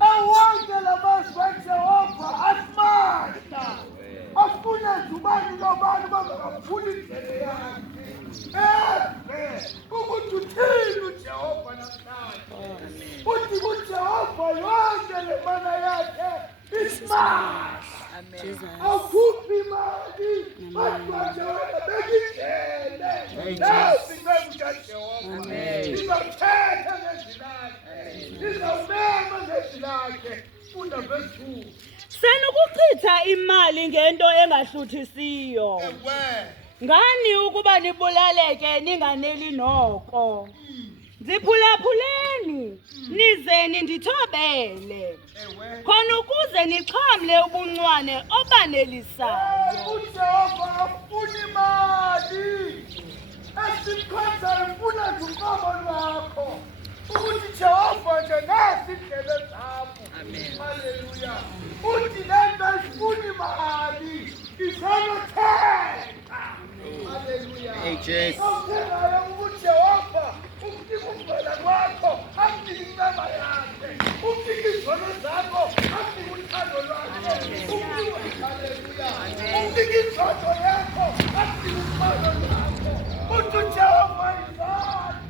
Awonke lamazwi kaJehova asimahla. Afuna ubani nobani bangafuni indlela yakhe. Ukuthi uthini uJehova namhlanje. Uthi kuJehova yonke le mana yakhe isimahla. Akhuphi imali. Abantu bekindele. Nasi kaJehova. Izothetha ngezilakhe. Izomema ngezilakhe. Funda verse 2. Senukuchitha imali ngento engahluthisiyo. Ngani ukuba nibulaleke ninganeli noko. Ziphulaphuleni nizeni ndithobele. Khona ukuze nixhamle ubuncwane obanelisayo. uJehova afuna imali. Esimkhonzayo ufuna uqobo lwakho. Ukuthi Jehova nje nasi indlela zakho. Haleluya. Uthi lento ifuna imali. Izolothenga. Haleluya. Awuthengayo ukuthi Jehova umnika umvela kwakho, amnike inceba yakhe. Umnika izono zakho, amnike uthando lwakhe. Haleluya. Umnika inzondo yakho, amnike uthando lwakho. Uthi uJehova izali.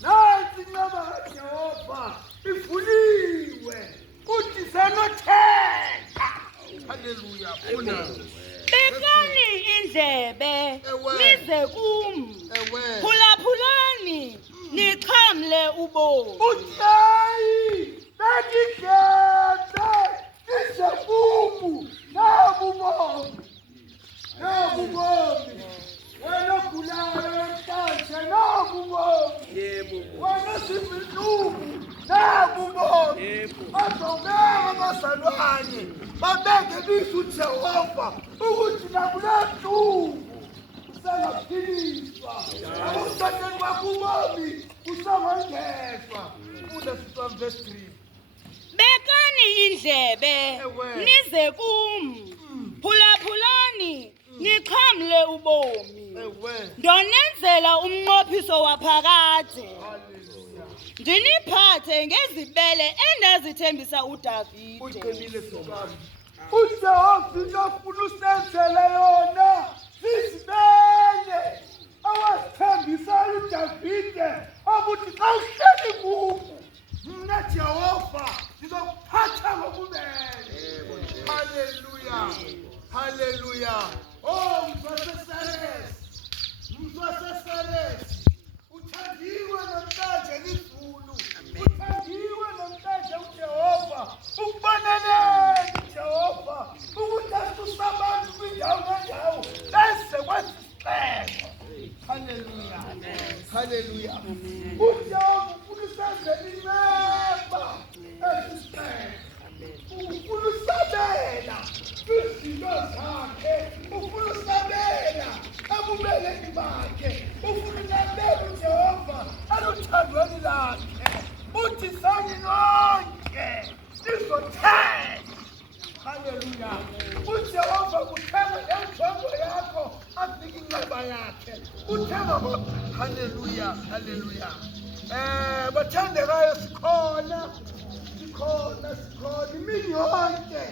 Nansi inceba kaJehova ivuliwe. Uthi sanothenga. Haleluya. Bekani indlebe nize kum. Phulaphulani nixhamle ubomi. Uthi hayi bekindlebe nize kum. Nabu ubomi. Wena ogulayo namhlanje nabu ubomi. Wena sizinubu nabu ubomi. Bazobeka abazalwane babeke bizo uJehova ukuthi nakulensuku usengaphiliswa. Akusateni kwakho ubomi usangangezwa. Funda from verse 3. Bekani indlebe nize kum. Phulaphulani nixhamle ubomi. Ndonenzela umnqophiso waphakade. Ndiniphathe ngezibele endazithembisa uDavide. uJehova inofuna usenzele yona zizibele awasithembisa uDavide ukuthi xa uhleli kubo mna Jehova ngizokuphatha ngobubele. Haleluya. Oh, mzwaseseresi uthandiwe namhlanje lizulu. Uthandiwe namhlanje uJehova. Ukubonelele uJehova ukuthi asuse abantu kwindawo ngendawo bese kwenza isixeko. Haleluya. uJehova ufuna usenzele inceba esisixeko. Ufuna usabela izinto zakhe. Ufuna usabela ebubeleni bakhe. Ufuna ulalele uJehova aluthandweni lakhe. Uthi sani nonke nizothenga. Haleluya. uJehova kuthenga lenjongo yakho afike inceba yakhe. Uthenga haleluya. Bathandekayo sikhona imini yonke.